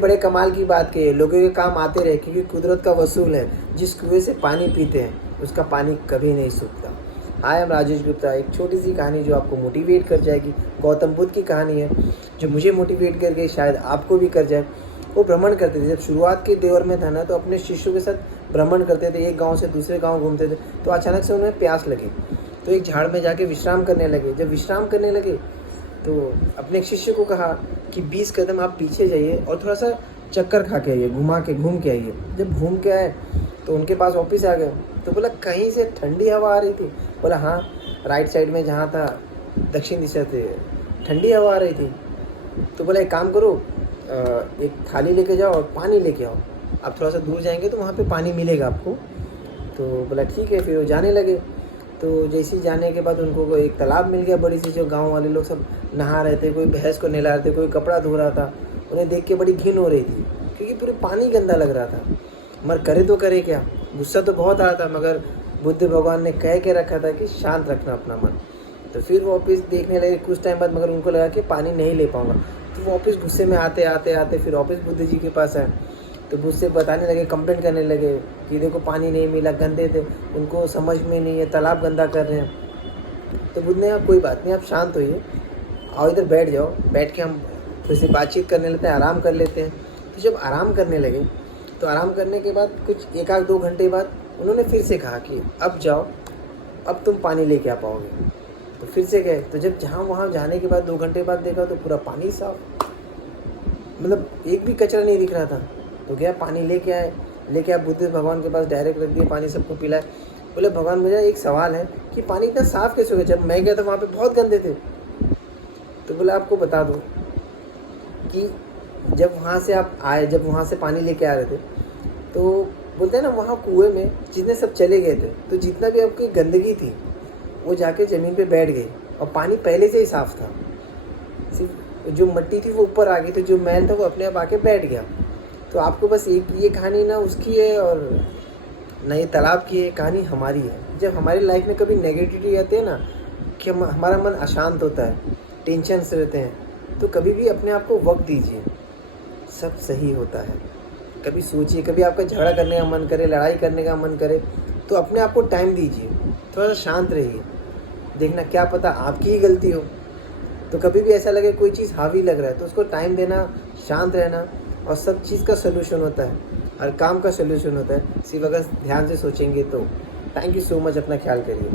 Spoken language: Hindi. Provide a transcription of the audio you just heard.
बड़े कमाल की बात कही है, लोगों के काम आते रहे, क्योंकि कुदरत का वसूल है। जिस कुएं से पानी पीते हैं उसका पानी कभी नहीं सूखता। हाय, हम राजेश गुप्ता। एक छोटी सी कहानी जो आपको मोटिवेट कर जाएगी, गौतम बुद्ध की कहानी है जो मुझे मोटिवेट कर गई, शायद आपको भी कर जाए। वो भ्रमण करते थे, जब शुरुआत के दौर में था ना, तो अपने शिष्यों के साथ भ्रमण करते थे, एक गाँव से दूसरे गाँव घूमते थे। तो अचानक से उन्हें प्यास लगी, तो एक झाड़ में जाके विश्राम करने लगे। जब विश्राम करने लगे तो अपने एक शिष्य को कहा कि 20 कदम आप पीछे जाइए और थोड़ा सा चक्कर खा के आइए, घूम के आइए। जब घूम के आए तो उनके पास वापस आ गए, तो बोला कहीं से ठंडी हवा आ रही थी। बोला हाँ, राइट साइड में जहाँ था, दक्षिण दिशा से ठंडी हवा आ रही थी। तो बोला एक काम करो, एक थाली लेके जाओ और पानी लेके आओ। आप थोड़ा सा दूर जाएंगे तो वहाँ पे पानी मिलेगा आपको। तो बोला ठीक है। फिर वो जाने लगे। तो जैसे ही जाने के बाद उनको एक तालाब मिल गया बड़ी सी, जो गांव वाले लोग सब नहा रहे थे, कोई भैंस को नहला रहे थे, कोई कपड़ा धो रहा था। उन्हें देख के बड़ी घिन हो रही थी, क्योंकि पूरे पानी गंदा लग रहा था। मगर करे तो करे क्या, गुस्सा तो बहुत आ रहा था, मगर बुद्ध भगवान ने कह के रखा था कि शांत रखना अपना मन। तो फिर वो वापस देखने लगे कुछ टाइम बाद, मगर उनको लगा कि पानी नहीं ले पाऊंगा। तो वो वापस गुस्से में आते आते आते फिर वापस बुद्ध जी के पास आए। तो मुझसे बताने लगे, कंप्लेंट करने लगे कि देखो पानी नहीं मिला, गंदे थे, उनको समझ में नहीं है, तालाब गंदा कर रहे हैं। तो बुद्ध ने कहा कोई बात नहीं, आप शांत होइए, आओ इधर बैठ जाओ, बैठ के हम फिर से बातचीत करने लेते हैं, आराम कर लेते हैं। तो जब आराम करने लगे, तो आराम करने के बाद कुछ 1-2 घंटे बाद उन्होंने फिर से कहा कि अब जाओ, अब तुम पानी लेके आ पाओगे। तो फिर से गए। तो जब जहाँ वहाँ जाने के बाद 2 घंटे बाद देखा तो पूरा पानी साफ, मतलब एक भी कचरा नहीं दिख रहा था। तो गया, पानी लेके आए, बुद्ध भगवान के पास डायरेक्ट रख दिए, पानी सबको पिलाए। बोले भगवान, मुझे एक सवाल है कि पानी इतना साफ कैसे हो गया, जब मैं गया था वहाँ पे बहुत गंदे थे। तो बोले आपको बता दूँ कि जब वहाँ से आप आए, जब वहाँ से पानी लेके आ रहे थे, तो बोलते हैं ना, वहाँ कुएं में जितने सब चले गए थे, तो जितना भी आपकी गंदगी थी वो जाके ज़मीन पे बैठ गई, और पानी पहले से ही साफ था। सिर्फ जो मिट्टी थी वो ऊपर आ गई, तो जो मैल था वो अपने आप आके बैठ गया। तो आपको बस एक ये कहानी ना उसकी है और ना ये तालाब की है, कहानी हमारी है। जब हमारी लाइफ में कभी नेगेटिविटी आती है ना, कि हमारा मन अशांत होता है, टेंशन से रहते हैं, तो कभी भी अपने आप को वक्त दीजिए, सब सही होता है। कभी सोचिए, कभी आपका झगड़ा करने का मन करे, लड़ाई करने का मन करे, तो अपने आप को टाइम दीजिए, थोड़ा सा शांत रहिए। देखना क्या पता आपकी ही गलती हो। तो कभी भी ऐसा लगे कोई चीज़ हावी लग रहा है, तो उसको टाइम देना, शांत रहना, और सब चीज़ का सलूशन होता है, हर काम का सलूशन होता है, सिर्फ अगर ध्यान से सोचेंगे तो। थैंक यू सो मच, अपना ख्याल करिए।